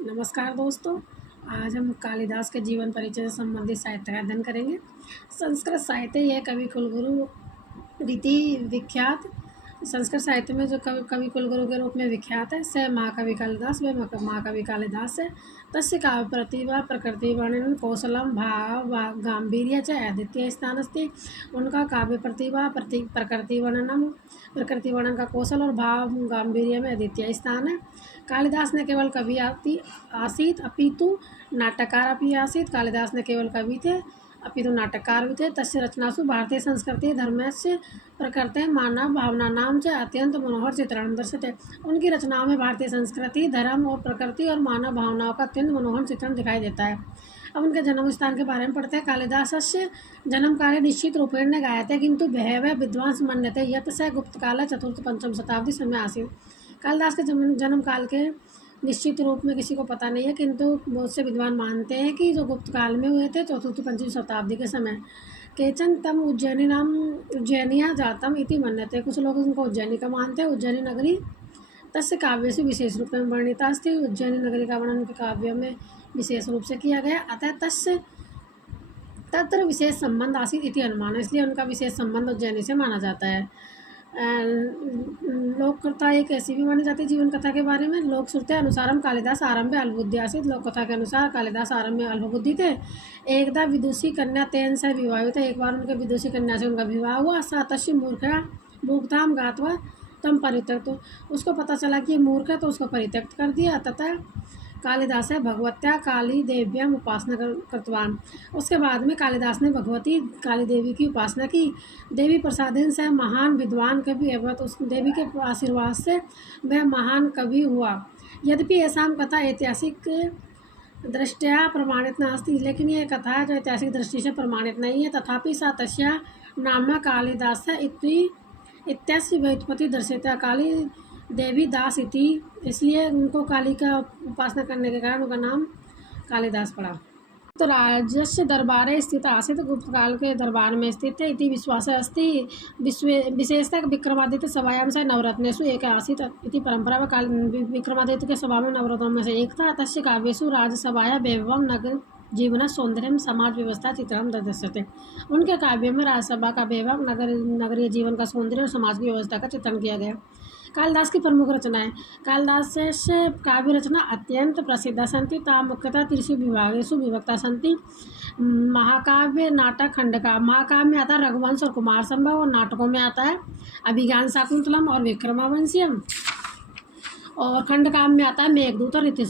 नमस्कार दोस्तों। आज हम कालिदास के जीवन परिचय से संबंधित साहित्य का अध्ययन करेंगे। संस्कृत साहित्य यह कवि कुलगुरु रीति विख्यात संस्कृत साहित्य में जो कवि कुलगुरु के रूप में विख्यात है स महाकवि कालिदास। वे महाकवि कालिदास है। तस्य काव्य प्रतिभा प्रकृति वर्णन कौशलम भाव गांभीर्य च अद्वितीय स्थान अस्ति। उनका काव्य प्रतिभा प्रकृति वर्णन का कौशल और भाव गांभीर्य में अद्वितीय स्थान है। कालिदास ने केवल कवि आसीत अपितु नाटककार भी आसीत। कालिदास ने केवल कवि थे अपितु नाटककार भी थे। तस्य रचनासु भारतीय संस्कृति धर्मस्य प्रकृते मानव भावनानां च अत्यंत मनोहर चित्रण दर्शते। उनकी रचनाओं में भारतीय संस्कृति धर्म और प्रकृति और मानव भावनाओं का अत्यंत मनोहर चित्रण दिखाई देता है। अब उनके जन्म स्थान के बारे में पढ़ते हैं। कालिदासस्य जन्म काले निश्चित रूपेण ने गायते किंतु बहवः विद्वांस मन्यते यत् स गुप्त काले चतुर्थ पंचम शताब्दी समय आसीत्। कालिदास के जन्म काल के निश्चित रूप में किसी को पता नहीं है, किंतु बहुत से विद्वान मानते हैं कि जो गुप्त काल में हुए थे चतुर्थ पंचम शताब्दी के समय। केचन तम उज्जैनिया जातम इति मन्यते। कुछ लोग उनको उज्जैनी का मानते हैं। उज्जैनी नगरी तस्य काव्य से विशेष रूप में वर्णिता अस्ति। उज्जैनी नगरी का वर्णन उनके काव्यों में विशेष रूप से किया गया। अतः तत्र विशेष संबंध आसीत इति अनुमान, इसलिए उनका विशेष संबंध उज्जैनी से माना जाता है। लोक कथा एक ऐसी भी मानी जाती है जीवन कथा के बारे में। लोक श्रुति अनुसारम कालिदास आरंभ अल्पबुद्धि आसीत। लोक कथा के अनुसार कालिदास आरंभ में अल्पबुद्धि थे। एकदा विदुषी कन्या तेन से विवाहित है। एक बार उनके विदुषी कन्या से उनका विवाह हुआ। सा तस्य मूर्खताम गात्वा तम परित्यक्त। उसको पता चला कि ये मूर्ख है तो उसको परित्यक्त कर दिया। तथा कालिदास भगवत्या काली देव्याम उपासना कृतवान। उसके बाद में कालिदास ने भगवती काली देवी की उपासना की। देवी प्रसादेन से महान विद्वान कवि अभवत। उस देवी के आशीर्वाद से वह महान कवि हुआ। यद्यपि ऐसा कथा ऐतिहासिक दृष्टया प्रमाणित नास्ति, लेकिन ये कथा जो ऐतिहासिक दृष्टि से प्रमाणित नहीं है। तथापि सा तस्या नाम कालिदास इत्यस्य व्युत्पत्ति दर्शयता काली देवी दास इति, इसलिए उनको काली का उपासना करने के कारण उनका नाम कालिदास पड़ा। तो राजस्य दरबारे स्थित आसीत। गुप्त काल के दरबार में स्थित है। इति विश्वास अस्ति। विशेषतः विक्रमादित्य सभायां से नवरत्नेषु एक आसीत इति परंपरा। विक्रमादित्य के सभा में नवरत्नों में से एक था। तस्य काव्येषु राजसभाया वैभवं नगर जीवन सौंदर्य समाज व्यवस्था चित्रण दर्शते। उनके काव्यों में राजसभा का वैभव नगरीय जीवन का सौंदर्य और समाज की व्यवस्था का चित्रण किया गया। कालिदास की प्रमुख रचनाएं। कालिदास काव्य रचना अत्यंत प्रसिद्ध सन्ति। ता मुख्यतः 3 विभागेषु विभक्ता सन्ति। महाकाव्य नाटक खंडकाव्य। महाकाव्य में आता है रघुवंश और कुमार संभव, और नाटकों में आता है अभिज्ञान शाकुंतलम और विक्रमावंशियम, और खंडकाव्य में आता है मेघदूत और